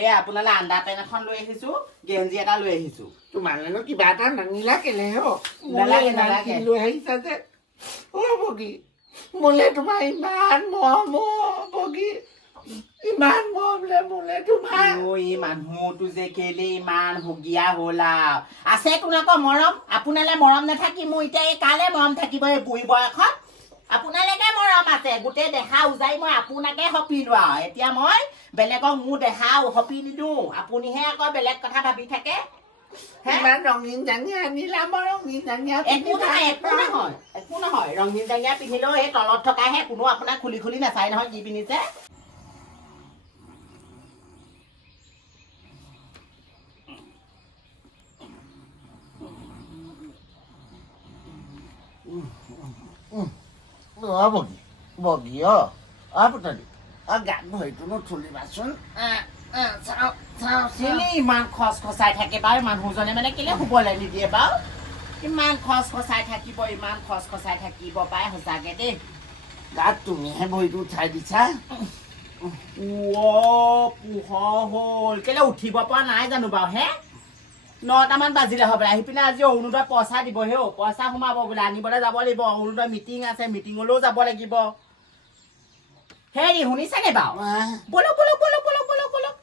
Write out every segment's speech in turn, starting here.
এই আপোনালৈ under pant এখন লৈ আহিছোঁ, গেঞ্জি এটা লৈ আহিছোঁ। তোমালোকে কিবা এটা নানিলা কেলে হ নালাগে, নালাগে। লৈ আহিছা যে বগী মোলে তোমাৰ ইমান মৰম বগী ইমান মৰম মোলে তোমাৰ এই মানুহটো যে কেলে ইমান ভগীয়া হ'ল আৰু আছে কোনাকৰ মৰম। আপোনালৈ মৰম নাথাকি মোৰ এতিয়া এই কালে মৰম থাকিব এই বুঢ়ী বয়সত। আপোনালৈকে মৰম আছে, গোটেই দেহা উজাই মই আপোনাকে সপিলো আৰু এতিয়া মই বেলেগক মোৰ দেহা সপি নিদিওঁ। আপুনিহে আকৌ বেলেগ কথা ভাবি থাকে। ইমান ৰঙীন জাঙিয়া আনিলা মই ৰঙীন জাঙিয়া একো নহয়, একো নহয়, একো নহয়। ৰঙীন জাঙিয়া পিন্ধিলেও এই তলত থকাহে, কোনো আপোনাক খুলি খুলি নাচায় নহয় কি পিন্ধিছে। বগী বগী পুতলি গাত ভৰিটো নুঠুলিবাচোন চাওঁ চাওঁ কেলে ইমান খচ খচাই থাকে বাৰু মানুহজনে, মানে কেলে শুবলৈ নিদিয়ে বাৰু? ইমান খচ খচাই থাকিব, ইমান খচ খচাই থাকিব পাই সঁচাকে দেই। গাত তুমিহে ভৰিটো উঠাই দিছা পোহৰ হ'ল, কেলে উঠিব পৰা নাই জানো বাৰু হে? 9টামান বাজিলে হ'ব আহি পিনে আজি অৰুণোদয় পইচা দিব হে, পইচা সোমাব বোলে, আনিবলৈ যাব লাগিব। অৰুণোদয় মিটিং আছে, মিটিঙলৈও যাব লাগিব। হেৰি শুনিছেনে বাৰু? বলক বলক বলক বলক বলক বলক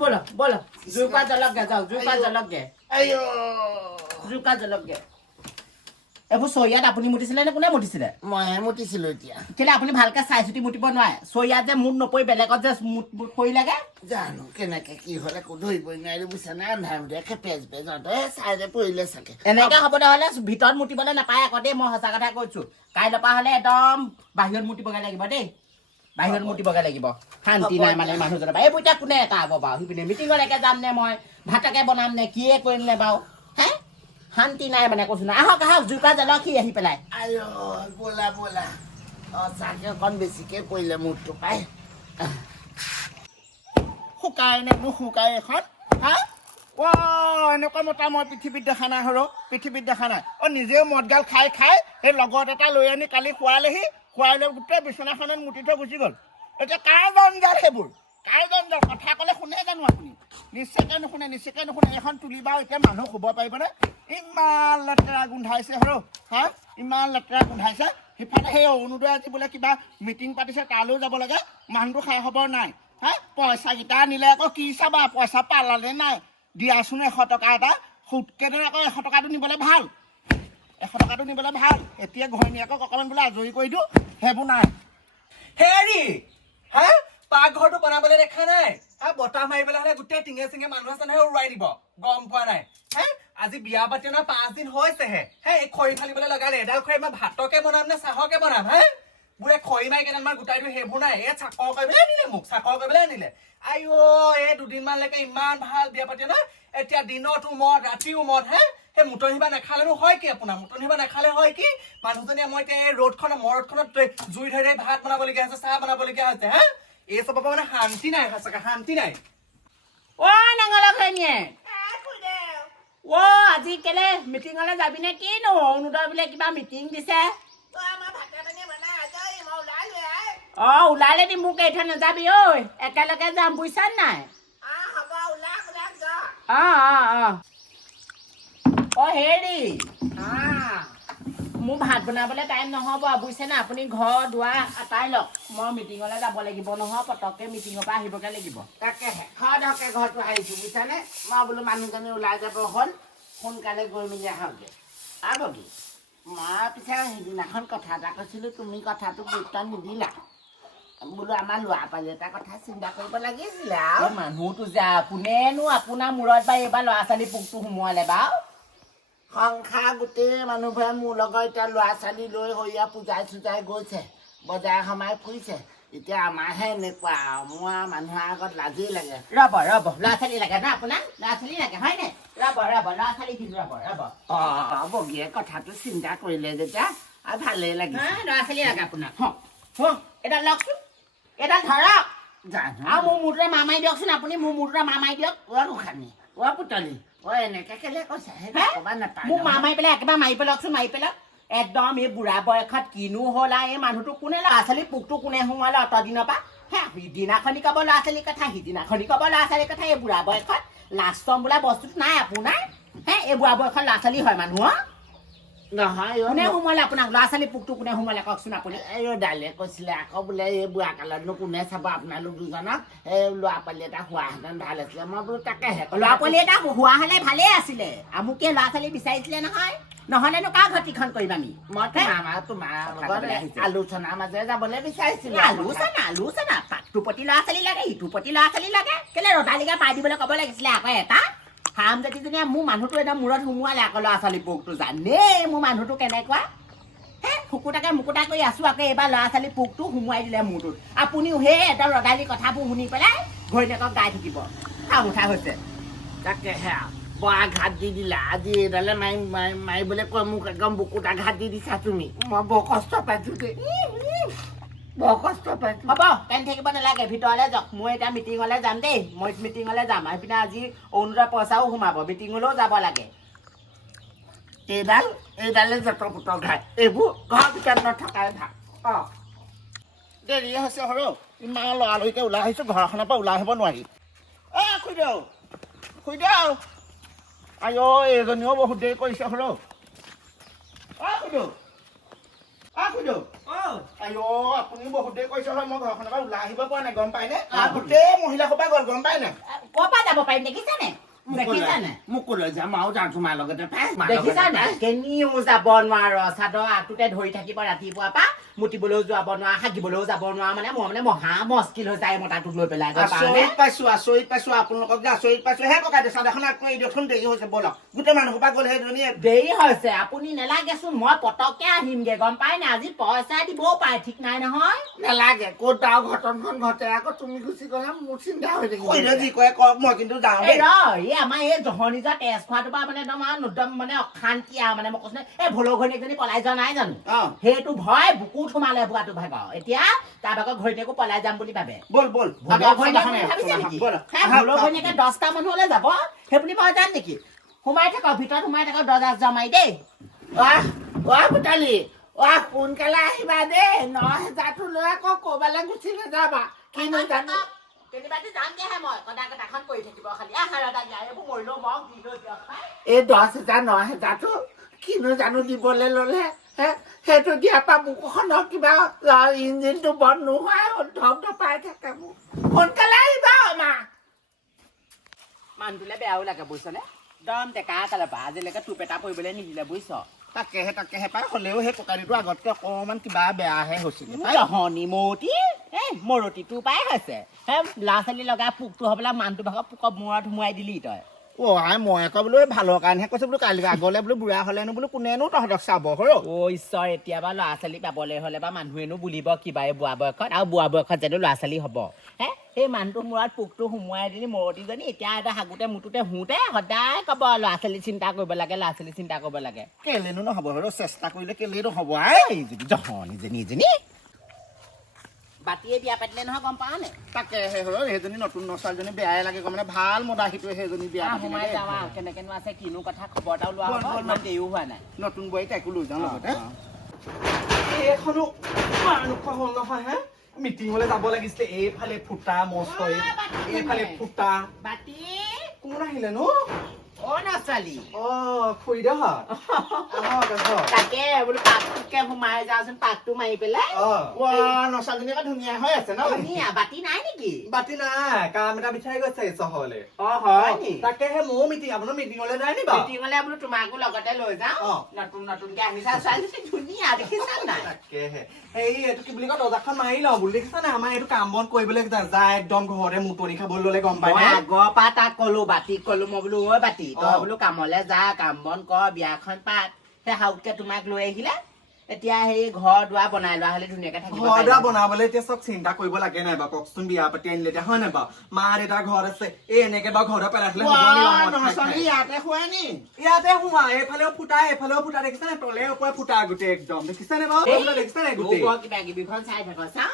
বলক বলক, জুইকুৰা জ্বলকগে, যাওক জুইকুৰা জ্বলকগে, জুইকুৰা জ্বলকগে। এইবোৰ চৰিয়াত আপুনি মুতিছিলে নে কোনে মুতিছিলে? মইহে মুতিছিলো এতিয়া কেলে আপুনি ভালকে চাই চিতি মুতিব নোৱাৰে? চৰিয়াত যে মুত নপৰি বেলেগত যে মুত পৰি লাগে। জানো কেনেকে কি হলে একো ধৰিবই নোৱাৰিলো বুজিছা নে? আন্ধাৰমুঠীয়াকে পেজ পেজতে চাইডে পৰিলে চাগে। এনেকে হ'বলৈ হ'লে ভিতৰত মুতিবলৈ নাপায় আকৌ দেই, মই সঁচা কথা কৈছো। কাইলৈৰ পৰা হ'লে একদম বাহিৰত মুতিবগে লাগিব দেই, বাহিৰত মুতিবগে লাগিব। শান্তি নাই মানে মানুহজনৰ। এইবোৰ এতিয়া কোনে এটা হ'ব বাৰু? সিপিনে মিটিঙলৈকে যাম নে মই, ভাতকে বনাম নে কিয়ে কৰিম নে বাৰু? হে শান্তি নাই মানে কৈছো না। আহক আহক, জুইকুৰা জ্বলক সি আহি পেলাই। ব'লা ব'লা চাগে অকণ বেছিকে পৰিলে মূৰটো পাই। শুকাই নে মোৰ শুকাই এখন হা এনেকুৱা মতা মই পৃথিৱীত দেখা নাই সৰ, পৃথিৱীত দেখা নাই। নিজেও মদগাল খাই খাই সেই লগত এটা লৈ আনি কালি খোৱালেহি, খুৱাই লৈ গোটেই বিচনাখনত মুতি থৈ গুচি গ'ল। এতিয়া কাৰ জঞ্জাল সেইবোৰ, কাৰ জঞ্জাল? কথা ক'লে শুনে জানো আপুনি? নিশ্চয়কে নুশুনে, নিশ্চয়কে নুশুনে। এখন তুলিবা এতিয়া মানুহ শুব পাৰিবনে? ইমান লেতেৰা গোন্ধাইছে সৰ হা, ইমান লেতেৰা গোন্ধাইছে। সিফালে সেই অৰুণোদয় আজি বোলে কিবা মিটিং পাতিছে, তালৈও যাব লাগে। মানুহটো খাই খবৰ নাই হা। পইচাকেইটা আনিলে আকৌ কি চাবা, পইচা পালানে নাই? দিয়াচোন 100 টকা এটা। সুতকেনে আকৌ 100 টকাটো নিবলৈ ভাল, 100 টকাটো নিবলৈ ভাল। এতিয়া ঘৈণীয়েকক অকণমান বোলে আজৰি কৰি দিওঁ, সেইবোৰ নাই। হেৰি হা, পাকঘৰটো বনাবলৈ দেখা নাই হা? বতাহ মাৰিবলৈ হ'লে গোটেই টিঙে চিঙে মানুহ আছে নহয় উৰুৱাই দিব, গম পোৱা নাই হে? আজি বিয়া পাতি অনা 5 দিন হৈছেহে হে, এই খৰি ফালিবলৈ লগালে। এডাল খৰি মই ভাতকে বনাম নে চাহকে বনাম হে? বোলে খৰি মাৰি কেইটামান গোটাই দিওঁ, সেইবোৰ নাই। এই চাকৰ কৰিবলৈ আনিলে, মোক চাকৰ কৰিবলৈ আনিলে। আইঅ এই দুদিনমানলৈকে ইমান ভাল বিয়া পাতি না, এতিয়া দিনতো মদ ৰাতিও মদ হে। সেই মুতনিবা নাখালেনো হয় কি আপোনাৰ? মুতনিবা নাখালে হয় কি? মানুহজনীয়ে মই এতিয়া এই ৰ'দখনত মৰদখনত জুই ধৰি ভাত বনাবলগীয়া হৈছে, চাহ বনাবলগীয়া হৈছে হে। এই চবৰ পৰা মানে শান্তি নাই, সঁচাকে শান্তি নাই। নাঙলৰ ঘৈণীয়ে আজি কেলে মিটিঙলৈ যাবি নে কিনো? অৰুণোদয় বোলে কিবা মিটিং দিছে। ওলালে দি মোক এৰি নাযাবি ঐ, একেলগে যাম বুজিছা নাই? হেৰি মোৰ ভাত বনাবলৈ টাইম নহ'ব বুজিছে না? আপুনি ঘৰ দুৱাৰ আঁতাই লওক, মই মিটিঙলৈ যাব লাগিব নহয়, পটককৈ মিটিঙৰ পৰা আহিবগে লাগিব। তাকেহে খৰকে ঘৰটো আহিছোঁ বুজিছানে? মই বোলো মানুহজনী ওলাই যাব হ'ল, সোনকালে গৈ মেলি আহোঁগৈ। বগী মই পিছে সিদিনাখন কথা এটা কৈছিলোঁ, তুমি কথাটো গুৰুত্ব নিদিলা। বোলো আমাৰ ল'ৰা পালি এটা কথা চিন্তা কৰিব লাগিছিলে আৰু। মানুহটো যা, কোনেনো আপোনাৰ মূৰত বা এইবাৰ ল'ৰা ছোৱালী পোকটো সোমোৱালে বাৰু? সংসাৰ গোটেই মানুহবোৰে মোৰ লগত এতিয়া ল'ৰা ছোৱালী লৈ সৰিয়া পূজাই চুজাই গৈছে, বজাৰ সমাই ফুৰিছে। এতিয়া আমাৰহে এনেকুৱা আৰু, মোৰ মানুহৰ আগত লাজেই লাগে। ৰ'ব ল'ৰা ছোৱালী লাগে ন আপোনাক? ল'ৰা ছোৱালী লাগে হয়নে? ৰ'ব ল'ৰা ছোৱালী দিম, ৰ'ব। বগীয়ে কথাটো চিন্তা কৰিলে যেতিয়া আৰু ভালেই লাগিছে। ল'ৰা ছোৱালী লাগে আপোনাক? এডাল লওকচোন, এডাল ধৰক। জানো আৰু মোৰ মূৰটোৰে মাৰ মাৰি দিয়কচোন আপুনি, মোৰ মূৰটোৰে মাৰ মাৰি দিয়ক। গোসানী পুতলি এনেকে কেলে কৈছা? ক'বা নাপায় মোক মাৰ মাৰি পেলাই একেবাৰে মাৰি পেলাওকচোন, মাৰি পেলাওক। একদম এই বুঢ়া বয়সত কিনো হ'ল আৰু এই মানুহটো কোনে ল'ৰা ছোৱালী পোকটো কোনে সোমোৱালে অত দিনৰ পৰা হে সিদিনাখনি ক'ব ল'ৰা ছোৱালীৰ কথা সিদিনাখনি ক'ব ল'ৰা ছোৱালীৰ কথা এই বুঢ়া বয়সত লাষ্টম বোলা বস্তুটো নাই আপোনাৰ হে এই বুঢ়া বয়সত ল'ৰা ছোৱালী হয় মানুহৰ নহয় কোনে সোমালে আপোনাক ল'ৰা ছোৱালী পোকটো কোনে সোমালে কওকচোন আপুনি এই দালে কৈছিলে আকৌ বোলে এই বুঢ়া কালতনো কোনে চাব আপোনালোক দুজনক এই ল'ৰা পোৱালি এটা হোৱাহেঁতেন ভাল আছিলে মই বোলো তাকেহে ল'ৰা পোৱালি এটা হোৱা হ'লে ভালেই আছিলে আমুকে ল'ৰা ছোৱালী বিচাৰিছিলে নহয় নহ'লেনো কাৰ ঘটিখন কৰিম আমি মই তোমাৰ লগত আলোচনাৰ মাজেৰে যাবলৈ বিচাৰিছিলো আলোচনা পাকটোৰ প্ৰতি ল'ৰা ছোৱালী লাগে ইটোৰ প্ৰতি ল'ৰা ছোৱালী লাগে কেলে ৰদালিকা পাই দিবলৈ ক'ব লাগিছিলে আকৌ এটা হাম জাতিজনীয়ে মোৰ মানুহটো একদম মূৰত সোমোৱালে আকৌ ল'ৰা ছোৱালী পোকটো জানেই মোৰ মানুহটো কেনেকুৱা হে শুকুতাকে মুকুতা কৰি আছো আকৌ এইবাৰ ল'ৰা ছোৱালী পোকটো সোমোৱাই দিলে মূৰটোত আপুনিও সেই এটা ৰদালি কথাবোৰ শুনি পেলাই ঘৈণীয়েকক গাই থাকিব খাম উঠা হৈছে তাকেহে বৰ আঘাত দি দিলা আজি এইডালে মাৰিবলৈ কৈ মোক একদম বুকুত আঘাত দি দিছা তুমি মই বৰ কষ্ট পাইছো দেই বৰ কষ্ট পাইছো হ'ব পেন থাকিব নালাগে ভিতৰলৈ যাওক মই এতিয়া মিটিঙলৈ যাম দেই মই মিটিঙলৈ যাম এইপিনে আজি অৰুণোদয় পইচাও সোমাব মিটিঙলৈও যাব লাগে এইডালে যত পুতৰ ঘাই এইবোৰ ঘৰৰ ভিতৰত নথকাই ভাল দেৰিয়ে হৈছে সৰু ইমান লৰালৰিকে ওলাই আহিছো ঘৰখনৰ পৰা ওলাই আহিব নোৱাৰি খুইদেউ আই এইজনীও বহুত দেৰি কৰিছে সৰু আপুনি বহুত দেৰি কৰিছে হয় মই ঘৰখনৰ পৰা ওলাই আহিব পৰা নাই গম পাইনে গোটেই মহিলাসোপা গ'ল গম পাই নাই ক'ৰ পৰা যাব পাৰিম দেখিছানে মোক কলৈ যাম আৰু যাওঁ তোমাৰ লগতে দেখিছানে কেনিও যাব নোৱাৰ চাদৰ আগটোতে ধৰি থাকিব ৰাতিপুৱাৰ পৰা মুতিবলৈও যাব নোৱাৰা হাগিবলৈও যাব নোৱাৰা মানে মই মানে মহা মস্কিল হৈ যায় মতাটোক লৈ পেলাই আচৰিত পাইছো আপোনালোকক যে আচৰিত পাইছো হে ককাই চাদৰখন আকৌ এই দিয়কচোন দেৰি হৈছে বলক গোটেই মানুহসোপা গ'ল সেইজনী দেৰি হৈছে আপুনি নেলাগেচোন মই পতককে আহিমগে গম পাই নাই আজি পইচা দিবও পাৰে ঠিক নাই নহয় নেলাগে ক'ত আৰু ঘটনখন ঘটে আকৌ তুমি গুচি গ'লে মোৰ চিন্তা হৈ থাকিব যি কয় কওক মই কিন্তু যাওঁ আমাৰ এই জহৰ নিজৰ তেজ খোৱাটোৰ পৰা মানে একদম মানে অশান্তি আৰু মানে মই কৈছো এই ভলৰ ঘৈণীয়েকজনী পলাই যোৱা নাই জানো সেইটো ভয় বুকুত সোমালে বুঢ়াটো ভাগ এতিয়া তাৰ ভাগৰ ঘৈণীয়েকো পলাই যাম বুলি ভাবে বল ভলৰ ঘৈণীয়েকে 10টা মানুহলৈ যাব সেই বুলি মই যাম নেকি সোমাই থাকক ভিতৰত সোমাই থাকক দৰ্জা জমাই দেই পুতালি সোনকালে আহিবা দেই 9,000টো লৈ আকৌ ক'ৰবালৈ গুচি নাযাবা কিনো জানো এই 10,000 9,000টো কিনো জানো দিবলৈ ললে সেইটো দিয়াৰ পৰা বুকুখনৰ কিবা ইঞ্জিনটো বন্ধ নোহোৱাই হ'ল ধপ পাই থাকে মোক সোনকালে আহিবা মা মানুহটোলে বেয়াও লাগে বুজিছনে একদম ডেকা কালৰ পৰা আজিলৈকে টোপ এটা পৰিবলৈ নিদিলে বুজিছ তাকেহে পাই হ'লেও সেই ককাৰীটো আগতকে অকণমান কিবা বেয়াহে হৈছিলে জহনি মৌতি মৰতিটো পাই হৈছে ল'ৰা ছোৱালী লগাই পোকটো হ'বলা মানুহটো ভাগৰ পোকৰ মূৰত সোমোৱাই দিলি তই মই আকৌ বোলো ভালৰ কাৰণেহে কৈছো বোলো কাইলৈ আগলৈ বোলো বুঢ়া হ'লেনো বোলো কোনেনো তহঁতক চাব সৰু ঈশ্বৰ এতিয়া বা ল'ৰা ছোৱালী পাবলৈ হ'লে বা মানুহেনো বুলিব কিবা এই বুঢ়া বয়সত আৰু বুঢ়া বয়সত যেন ল'ৰা ছোৱালী হ'ব সেই মানুহটোৰ মূৰত পোকটো সোমোৱাই দিলি মৰতিজনী এতিয়া এটা হাগোতে মুটোতে শুওঁতে সদায় ক'ব ল'ৰা ছোৱালী চিন্তা কৰিব লাগে কেলেনো নহ'ব সৰু চেষ্টা কৰিলে কেলেই নহ'ব জহনিজনী বাতিয়ে বিয়া পাতিলে নহয় গম পাওঁ নে তাকেহে সৰু সেইজনী নতুন ছোৱালীজনী বেয়াই লাগে মানে ভাল মদাহীটোৱে সেইজনী বিয়া সোমাই যাওঁ কেনেকেনো আছে কিনো কথা খবৰ এটাও লোৱা হ'ব ইমান দেৰিও হোৱা নাই নতুন বোৱাৰী তাইকো লৈ যাওঁ লগতে এইখনো নোখোৱা হ'ল নহয় হে মিটিঙলৈ যাব লাগিছিলে এইফালে ফুটা মস্ত এইফালে ফুটা বাতি কোন আহিলে নো ছোৱালী খুৰীদেউহঁত তাকে বোলো পাকটোকে সোমাই যাওঁচোন পাকটো মাৰি পেলাই ছোৱালীজনী আকৌ ধুনীয়া হৈ আছে ন ধুনীয়া বাতি নাই নেকি বাতি নাই কাম এটা বিচাৰি গৈছে চহৰলে হয় নি তাকেহে ময়ো আপোনাৰ মিটিঙলৈ যায় নি বাৰু মিটিঙলৈ বোলো তোমাকো লগতে লৈ যাওঁ নতুনকে আহিছা ছোৱালীজনী ধুনীয়া দেখিছা নাই তাকেহে এইটো কি বুলি কয় দৰ্জাখন মাৰি লওঁ বুলি দেখিছা নাই আমাৰ এইটো কাম বন কৰিবলৈ যায় একদম ঘৰতে মুতনি খাবলৈ ল'লে গম পাই আগৰ পৰা তাক কলো বাতিক কলো মই বোলো ঐ বাতি তই বোলো কামলৈ যা কাম বন কৰ বিয়াখন পাত সেই হাউতকে তোমাক লৈ আহিলে এতিয়া সেই ঘৰ দুৱাৰ বনাই লোৱা হ'লে ধুনীয়াকে থাকিব ঘৰ দুৱাৰ বনাবলৈ এতিয়া চব চিন্তা কৰিব লাগে নাই বাৰু কওকচোন বিয়া পাতি আনিলে এতিয়া হয় নাই বাৰু মা দেউতা ঘৰত আছে এনেকে বাৰু ঘৰত পেলাই থলে ইয়াতে সোমা এইফালেও ফুটা দেখিছা নে তলে ওপৰে ফুটা গোটেই একদম দেখিছা নে বাৰু দেখিছা নে গোটেই কিবা কিবিখন চাই থাক চা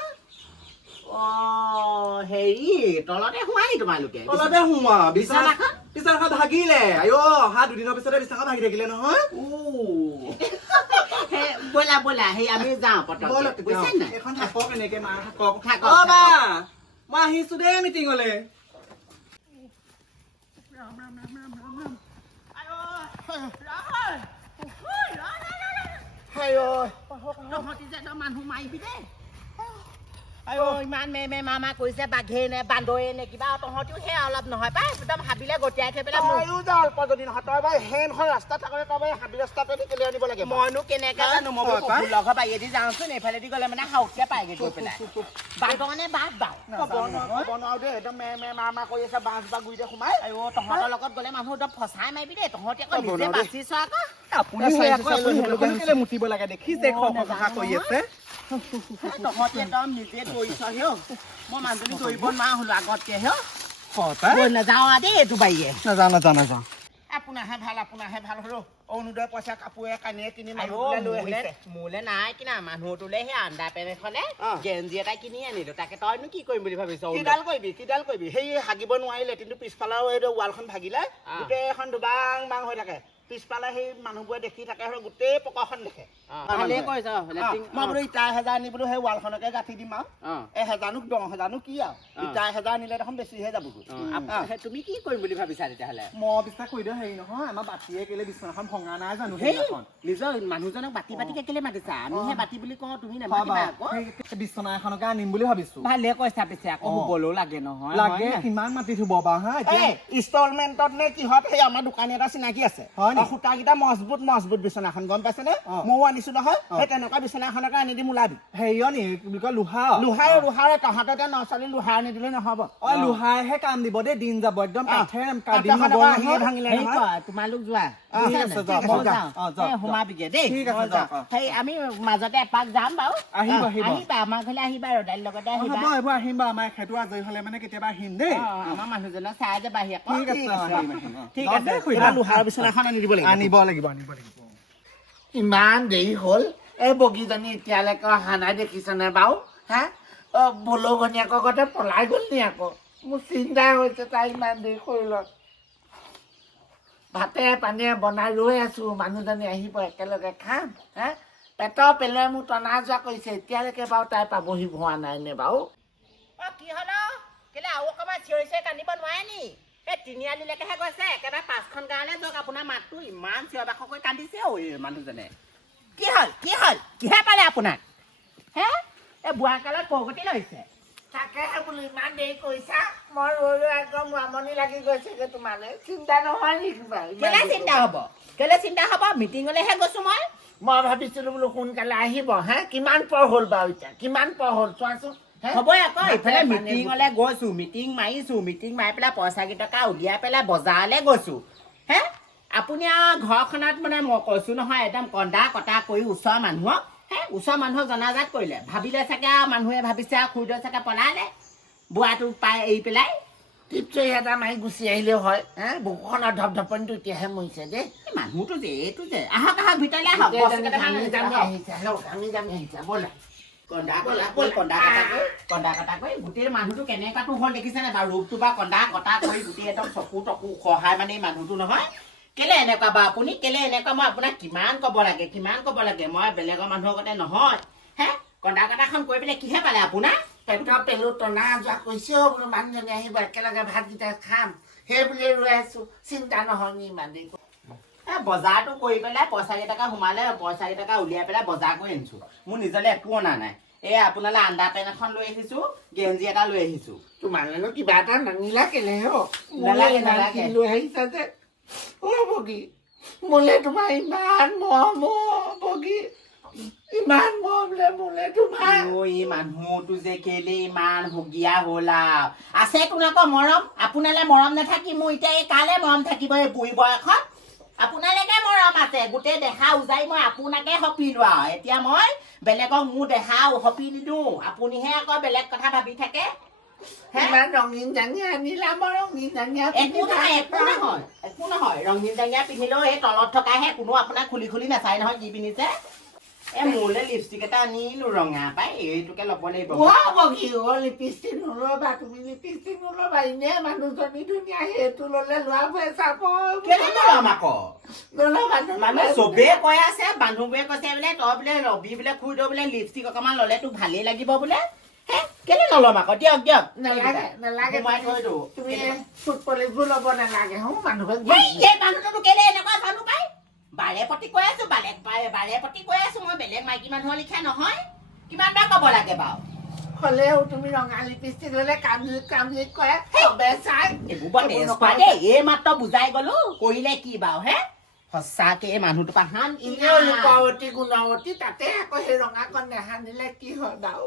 হেৰি তলতে সোমাই তোমালোকে তলতে সোমা বিছনাখন ভাগিলে অহা দুদিনৰ পিছতে বিছনাখন ভাগি থাকিলে নহয় সেই ব'লা সেই আমি যাওঁ পটককে ব'লক বুজিছে নাই এইখন থাকক এনেকে মা থাকক থাকক, অ বা থাকক। মই আহিছো দেই মিটিঙলে তহঁতি যে তই মানুহ মাৰিবি দেই ইমান মে মামা কৈছে বাঘে নে বান্দৰে নে কিবা তহঁতিও সেই অলপ নহয় পাই একদম হাবিলে গতিয়াই থৈ পেলাই ময়ো যা অল্প যদি নহয় তই বাই সেইখন ৰাস্তা থাকোঁতে তই বাই হাবি ৰাস্তাটোৱেদি কেলে আনিব লাগে মইনো কেনেকে জানো মই লগ বাৰীয়েদি যাওঁচোন এইফালেদি গ'লে মানে হাউকে পায়গে গৈ পেলাই বান্দৰ মানে বাঘ ক'ব নোৱাৰো দেই একদম মে মা কৰি আছে বাঁহ বা গুৰিতে সোমাই তহঁতৰ লগত গ'লে মানুহ একদম ফচাই মাৰিবি দেই তহঁতি আকৌ নিজে বাচিছ আকৌ আপুনি কেলে মুতিব লাগে দেখিছে কথা কৈ আছে তহঁতি একদম নিজে দৌৰিছহি মই মানুহজনী দৌৰিব নোৱাৰা হ'লো আগতকে নাযাওঁ দেই এইটো বাৰীয়ে নাযাওঁ আপোনাৰহে ভাল হ'লো অৰুণোদয় পইচা কাপোৰে কানিয়ে কিনি লৈ আহিছে মোলে নাই কিনা মানুহটোলে সেই আণ্ডাৰ পেণ্ট এখনে গেঞ্জি এটা কিনি আনিলো তাকে তইনো কি কৰিম বুলি ভাবিছ কিডাল কৰিবি সেই হাগিব নোৱাৰিলে কিন্তু পিছফালেও এই ৱালখন ভাগিলে গোটেই এখন দুবাং বাং হৈ থাকে পিছফালে সেই মানুহবোৰে দেখি থাকে গোটেই পকাখন দেখে ভালেই কৰিছ মই বোলো ইটা 1000 আনি বোলো সেই ৱালখনকে গাঁঠি দিম আৰু 1000নো কি আৰু ইটা 1000 আনিলে দেখোন বেছিহে যাবগৈ তুমি কি কৰিম বুলি ভাবিছা তেতিয়াহ'লে মই বিশ্বাস কৰি দিওঁ হেৰি নহয় আমাৰ বাতিয়ে কেলে বিচনাখন ভঙা নাই জানো নিজৰ মানুহজনক বাতি কেলে মাতিছা আমিহে বাতি বুলি কওঁ তুমি নামাতিবা আকৌ বিচনা এখনকে আনিম বুলি ভাবিছো ভালে কৈছা পিছে আকৌ শুবলৈও লাগে নহয় লাগে কিমান মাতি থব বা হা ইনষ্টলমেণ্টত নে কিহত সেই আমাৰ দোকানী এটা চিনাকি আছে সূতাকেইটা মজবুত বিচনাখন গম পাইছে নে ময়ো আনিছো নহয় সেই তেনেকুৱা বিচনা এখনকে আনি দিম ওলাবি হেৰিয় নি কি বুলি কয় লোহাৰে তহঁততে নচালি লোহাৰ আনি দিলে নহব লোহাৰহে কাম দিব দেই দিন যাব একদম তোমালোক যোৱা সোমাবিগে দেই ঠিক আছে সেই আমি মাজতে এপাক যাম বাৰু আহিবা আমাৰ ঘৰলে আহিবা আৰু দাইৰ লগতে আহিবা এইবোৰ আহিম বাৰু আমাৰ সেইটো আজৰি হলে মানে কেতিয়াবা আহিম দেই আমাৰ মানুহজনক চাই যে বাহি আকৌ ঠিক আছে লোহাৰ বিচনাখন আনিব লাগিব ইমান দেৰি হ'ল এই বগীজনী এতিয়ালৈকে অহা নাই দেখিছনে বাৰু হা বলৌ ঘনীয়েকৰ আগতে পলাই গ'ল নি আকৌ মোৰ চিন্তা হৈছে তাই ইমান দেৰি কৰিল ভাতে পানীয়ে বনাই ৰৈ আছো মানুহজনী আহিব একেলগে খাম হা পেটৰ পেলে মোক টনা যোৱা কৰিছে এতিয়ালৈকে বাৰু তাই পাবহি হোৱা নাই নে বাৰু কি হ'ল কেলে আৰু অকণমান চিঞৰি কান্দিব নোৱাৰে নি এই তিনিআলিলৈকেহে গৈছে একেবাৰে 5খন গাঁৱলৈ যাওক আপোনাৰ মাতটো ইমান চিঞৰ বাখৰ কৰি কান্দিছে ঐ মানুহজনে কি হ'ল কিহে পালে আপোনাক হে এই বুঢ়াকালত প্ৰগতি লৈছে তাকেহে বোলো ইমান দেৰি কৰিছা মই ৰৈ একদম আমনি লাগি গৈছেগে তোমালৈ চিন্তা নহয় নেকি বাৰু কেলে চিন্তা হ'ব মিটিঙলৈহে গৈছো মই ভাবিছিলো বোলো সোনকালে আহিব হা কিমান পৰ হ'ল বাৰু এতিয়া কিমান পৰ হ'ল চোৱাচোন হ'বই আকৌ এইফালে মিটিঙলৈ গৈছো মিটিং মাৰিছো মিটিং মাৰি পেলাই পইচা কেইটকা উলিয়াই পেলাই বজাৰলৈ গৈছো হে আপুনি আৰু ঘৰখনত মানে মই কৈছো নহয় একদম কন্দা কটা কৰি ওচৰৰ মানুহক ওচৰৰ মানুহক জনাজাত কৰিলে ভাবিলে চাগে আৰু মানুহে ভাবিছে আৰু খুৰীদেউ চাগে পলালে বুঢ়াটো পাই এৰি পেলাই টিপচৰি এটা মাৰি গুচি আহিলেও হয় হা বুকুখনৰ ধপধপনিটো এতিয়াহে মৰিছে দেই মানুহটো যে এইটো যে আহক ভিতৰলৈ আহক ব'লা কন্দা কটা কৰি গোটেই মানুহটো কেনেকুৱাটো হ'ল দেখিছেনে বাৰু ৰূপটো বা কন্দা কটা কৰি গোটেই একদম চকু খহাই মানে মানুহটো নহয় কেলে এনেকুৱা বা আপুনি কেলে এনেকুৱা মই আপোনাক কিমান ক'ব লাগে মই বেলেগৰ মানুহৰ আগতে নহয় হে কন্দা কটাখন কৰি পেলাই কিহে পালে আপোনাৰ পেটৰ পেলু টনা যোৱা কৈছে বোলো মানুহজনী আহিব একেলগে ভাতকেইটা খাম সেই বুলি ৰৈ আছো চিন্তা নহয় নি ইমান দেৰি বজাৰটো কৰি পেলাই পইচা কেইটকা সোমালে পইচা কেইটকা উলিয়াই পেলাই বজাৰ কৰি আনিছো মোৰ নিজলৈ একো অনা নাই আপোনালৈ আণ্ডাৰ পেণ্ট এখন লৈ আহিছো গেঞ্জি এটা লৈ আহিছো তোমালৈনো কিবা এটা নানিলা কেলে নালাগে লৈ আহিছা যে বগী মোলে তোমাৰ ইমান মৰম বগী ইমান মৰম মোলে তোমাৰ মানুহটো যে কেলে ইমান হুগীয়া হ'ল আছে কোন আকৌ মৰম আপোনালৈ মৰম নাথাকি মোৰ এতিয়া এই কালে মৰম থাকিব এই বুঢ়ী বয়সত আপোনালৈকে মৰম আছে গোটেই দেহা উজাই মই আপোনাকে সপিলো আৰু এতিয়া মই বেলেগক মোৰ দেহা সপি নিদিওঁ আপুনিহে আকৌ বেলেগ কথা ভাবি থাকে ইমান ৰঙীন জাঙিয়া আনিলা মই ৰঙীন জাঙিয়া একো নহয় ৰঙীন জাঙিয়া পিন্ধিলেও এই তলত থকাহে কোনো আপোনাক খুলি নাচায় নহয় কি পিন্ধিছে এ মোলে লিপষ্টিক এটা আনিলো ৰঙা পাই এইটোকে ল'ব লাগিব বগী লিপষ্টিক নল'বা তুমি লিপষ্টিক নল'বা এনে মানুহজনী ধুনীয়া সেইটো ল'লে লোৱা ভয়ে চাব কেলে নল'ম আকৌ নল'বা মানে চবেই কৈ আছে মানুহবোৰে কৈছে বোলে তই বোলে ৰবি বোলে খুৰীদেউ বোলে লিপষ্টিক অকণমান ল'লে তোক ভালেই লাগিব বোলে হে কেলে নল'ম আকৌ দিয়ক দিয়ক নালাগে নালাগে সোমাই থৈ দিওঁ তুমি ফুট পলিচবোৰ ল'ব নালাগে মানুহক এই মানুহটোতো কেলে এনেকুৱা জানো পাই বাৰে প্ৰতি কৈ আছো বাৰে প্ৰতি কৈ আছো মই বেলেগ মাইকী মানুহৰ লিখা নহয় কিমান বাৰ ক'ব লাগে বাৰু হ'লেও তুমি ৰঙা লিপষ্টিক ল'লে কামলিক কৰে চবে চাই এইবোৰ বৰ তেজ খোৱা দেই এই মাত্ৰ বুজাই গলো কৰিলে কি বাৰু হে সঁচাকে এই মানুহটোৰ পৰা শান্তি এনেও ৰূপৱতী গুণৱতী তাতে আকৌ সেই ৰঙাকণ নেসানিলে কি হয় বাৰু